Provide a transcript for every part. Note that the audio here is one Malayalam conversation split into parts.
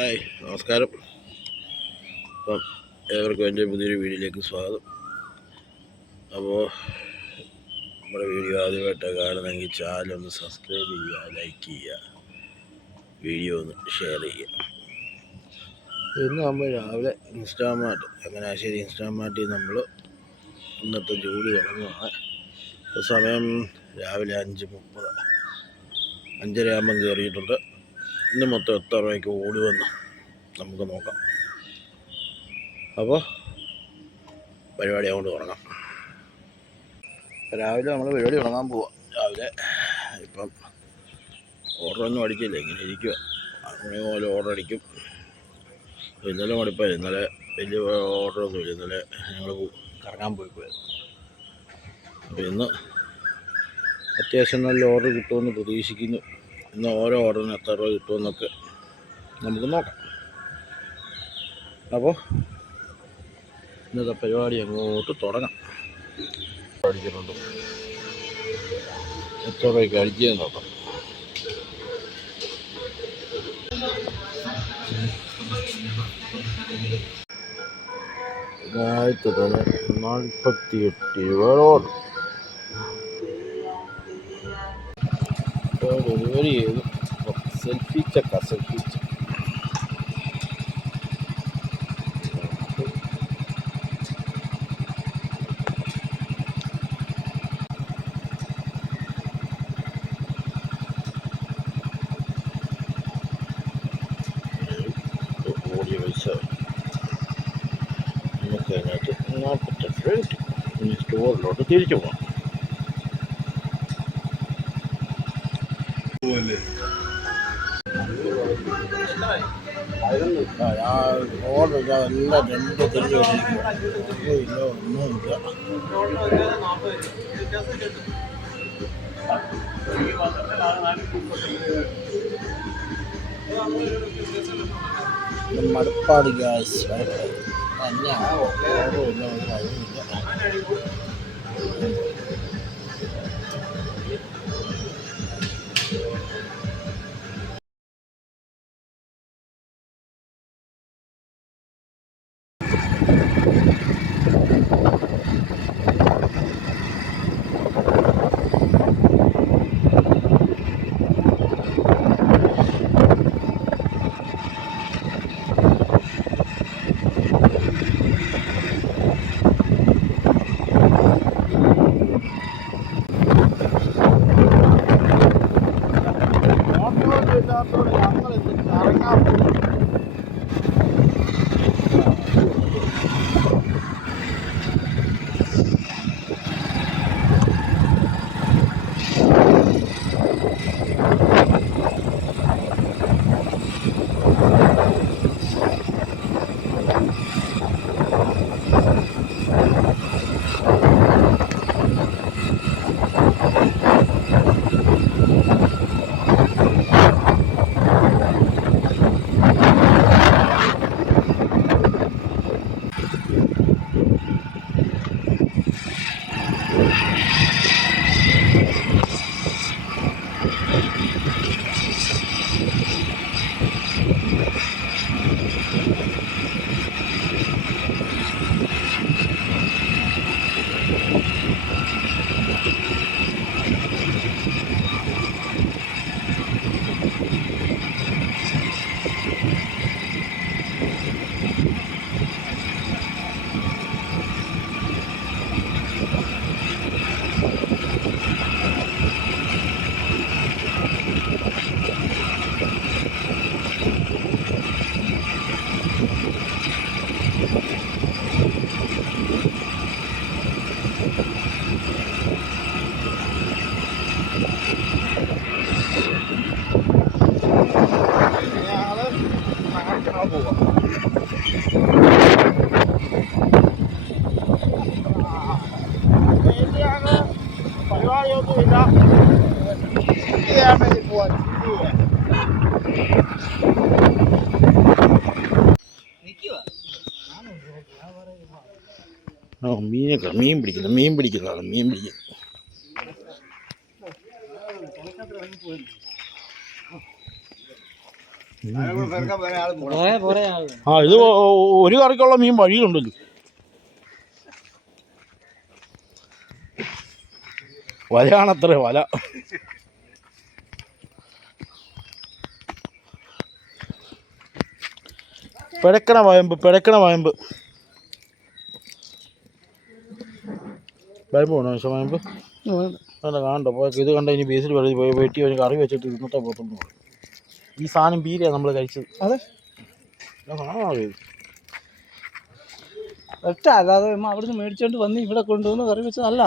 ഹായ്, നമസ്കാരം. അപ്പം ഏവർക്കും എൻ്റെ പുതിയൊരു വീഡിയോയിലേക്ക് സ്വാഗതം. അപ്പോൾ നമ്മുടെ വീഡിയോ ആദ്യമായിട്ട് കാണുന്നെങ്കിൽ ചാനൽ ഒന്ന് സബ്സ്ക്രൈബ് ചെയ്യുക, ലൈക്ക് ചെയ്യുക, വീഡിയോ ഒന്ന് ഷെയർ ചെയ്യുക. ഇന്ന് നമ്മൾ രാവിലെ ഇൻസ്റ്റാമാർട്ട്, ചങ്ങനാശ്ശേരി ഇൻസ്റ്റാമാർട്ടിൽ നമ്മൾ ഇന്നത്തെ ജോലി തുടങ്ങുകയാണ്. സമയം രാവിലെ 5:30, 5:30 ആകുമ്പം കയറിയിട്ടുണ്ട്. ഇന്ന് മൊത്തം എത്ര രൂപയ്ക്ക് ഓടുമെന്ന് നമുക്ക് നോക്കാം. അപ്പോൾ പരിപാടി അങ്ങോട്ട് തുടങ്ങാം. രാവിലെ നമ്മൾ പരിപാടി തുടങ്ങാൻ പോവാം. രാവിലെ ഇപ്പം ഓർഡറൊന്നും അടിച്ചില്ല, ഇങ്ങനെ ഇരിക്കുക. 6 മണി പോലെ ഓർഡർ അടിക്കും. ഇന്നലെ മടുപ്പായി, ഇന്നലെ വലിയ ഓർഡറൊന്നുമില്ല. ഇന്നലെ ഞങ്ങൾ കറങ്ങാൻ പോയിപ്പോയത്. അപ്പോൾ ഇന്ന് അത്യാവശ്യം നല്ല ഓർഡർ കിട്ടുമെന്ന് പ്രതീക്ഷിക്കുന്നു. ഇന്ന് ഓരോ ഓർഡറിന് എത്ര രൂപ കിട്ടുമെന്നൊക്കെ നമുക്ക് നോക്കാം. അപ്പോൾ ഇന്നത്തെ പരിപാടി അങ്ങോട്ട് തുടങ്ങാം. അടിക്കുന്നുണ്ട്, എത്ര രൂപയ്ക്ക് അടിച്ചതെന്ന് നോക്കാം. ഇതായിട്ട് തന്നെ 48 രൂപ ഡെലിവറി ചെയ്തു. സെൽഫി ചെക്ക ഓടിയ പൈസ നമുക്ക് അതിനകത്ത് 48 രൂപ കിട്ടി. ഇനി സ്റ്റോറിലോട്ട് തിരിച്ചു പോകാം. ഓർഡർ എല്ലാം 2 തിരിഞ്ഞു ഇല്ല, ഒന്നുമില്ല. മടുപ്പാട് ഗ്യാസ് തന്നെയാണ്. ഓർഡറുമില്ല, ഒരു കാര്യമില്ല. പരിപാടിയൊന്നുമില്ല, ചെയ്യാൻ വേണ്ടി പോവാൻ. മീൻ പിടിക്കുന്നതാണ്. ആ ഇത് ഒരു കറിക്കുള്ള മീൻ വഴിയുണ്ടല്ലോ. വലയാണത്രേ വല. പിഴക്കണ വയമ്പ് വയമ്പ് വേണോ വയമ്പ് അല്ല കാണണ്ടോ ഇത് കണ്ട ഇനി ബേസിൽ വെട്ടി ഒരു കറി വെച്ചിട്ട് ഇന്നത്തെ പോത്തുള്ളൂ. ഈ സാധനം ബീരയാണ് നമ്മൾ കഴിച്ചത്. അതെ ഒറ്റ അല്ലാതെ അവിടുന്ന് മേടിച്ചോണ്ട് വന്ന് ഇവിടെ കൊണ്ടുവന്ന് കറി വെച്ചതല്ല.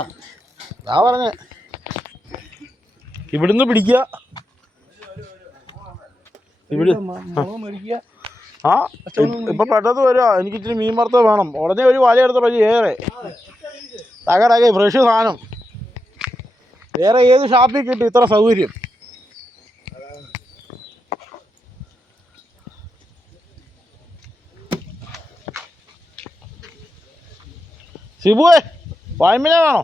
ഞാൻ പറഞ്ഞേ ഇവിടുന്ന് പിടിക്കുക, ഇവിടെ മേടിക്കുക. ആ ഇപ്പൊ പെട്ടെന്ന് വരുവാ, എനിക്ക് ഇച്ചിരി മീൻ വറുത്തത് വേണം. ഉടനെ ഒരു വല എടുത്ത പറ്റി ഏറെ തകടകെ ഫ്രഷ് സാധനം. വേറെ ഏത് ഷാപ്പിൽ കിട്ടും ഇത്ര സൗകര്യം? ശിബുവേ വയമ്പിനെ വേണോ?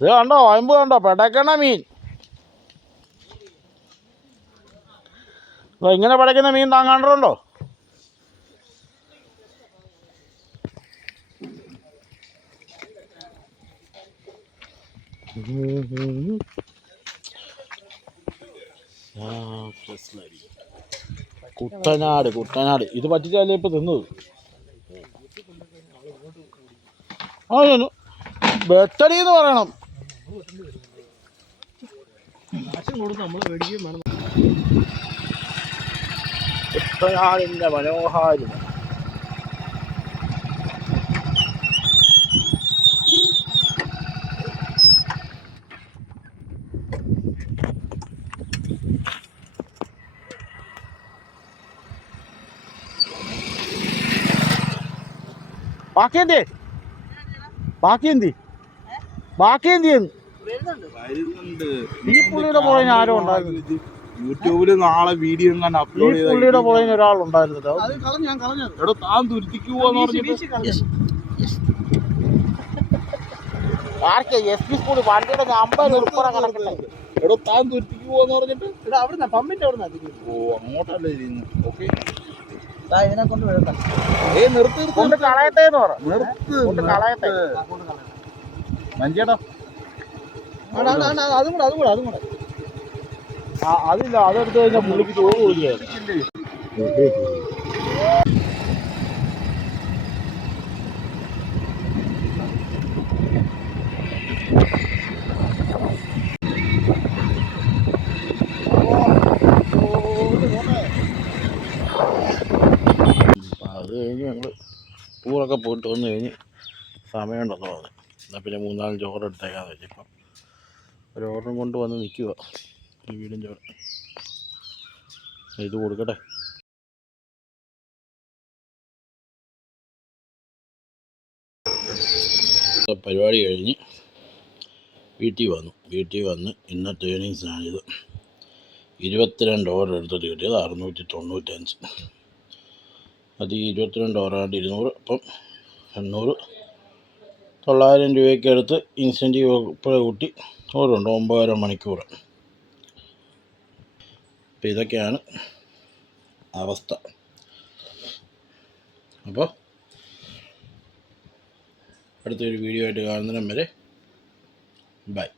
ഇത് കണ്ടോ വയമ്പ് കണ്ടോ, പെടക്കണ മീൻ. ഇങ്ങനെ പടയ്ക്കുന്ന മീൻ താൻ കണ്ടിട്ടുണ്ടോ? കുട്ടനാട് ഇത് പറ്റിച്ചല്ലേ ഇപ്പൊ തിന്നത്. ബെത്തടി എന്ന് പറയണം. കുട്ടനാടിന്റെ മനോഹാരിത. ഈ പുള്ളിയുടെ പുറകെ ആരോ ഉണ്ടായിരുന്നു. യൂട്യൂബില് നാളെ വീഡിയോ അപ്ലോഡ് ചെയ്ത പുള്ളിയുടെ പുറകെ ഒരാളുണ്ടായിരുന്നല്ലോ. എടോ താൻ തുരുത്തിക്ക് പോവാന്ന് പറഞ്ഞിട്ട് വണ്ടിയുടെ നമ്പർ ഉൾപ്പെടെ കണക്കണ്ടേ? എടോ താൻ തുരുത്തിക്ക് പോവാന്ന് പറഞ്ഞിട്ട് അവിടുന്ന് പമ്പിന്റെ അവിടുന്ന്. ഓ അങ്ങോട്ടല്ലേ ഇരിക്കുന്നു. ഓക്കെ ഇതിനെ കൊണ്ട് നിർത്ത് കളയട്ടെ എന്ന് പറ. നിർത്ത് കളയട്ടെ മഞ്ചേട്ടാ. അതും കൂടെ അതില്ല, അതെടുത്ത് കഴിഞ്ഞാൽ പുള്ളിക്ക് ചോറ് കൊടുക്കുകയായിരുന്നു. അത് കഴിഞ്ഞ് ഞങ്ങൾ ടൂറൊക്കെ പോയിട്ട് വന്നു കഴിഞ്ഞ് സമയമുണ്ടെന്ന് പറഞ്ഞു. എന്നാൽ പിന്നെ 3-4 ചോറ് എടുത്തേക്കാന്ന് വെച്ചിപ്പം ഒരു ഓർഡറും കൊണ്ട് വന്ന് നിൽക്കുക. ഈ വീടും ചോറ് ഇത് കൊടുക്കട്ടെ. പരിപാടി കഴിഞ്ഞ് വീട്ടിൽ വന്ന് ഇന്നത്തെ ഏണിങ്സാണിത്. 22 ഓർഡർ എടുത്തിട്ട് കിട്ടിയത് 695. അത് ഈ 22 ഓവറാണ്ട് 200, അപ്പം 800, 900 രൂപയ്ക്ക് അടുത്ത് ഇൻസെൻറ്റീവ് ഇപ്പോൾ കൂട്ടി ഓടുണ്ട് 9.5 മണിക്കൂർ. അപ്പം ഇതൊക്കെയാണ് അവസ്ഥ. അപ്പോൾ അടുത്തൊരു വീഡിയോ ആയിട്ട് കാണുന്നതിനും വരെ ബൈ.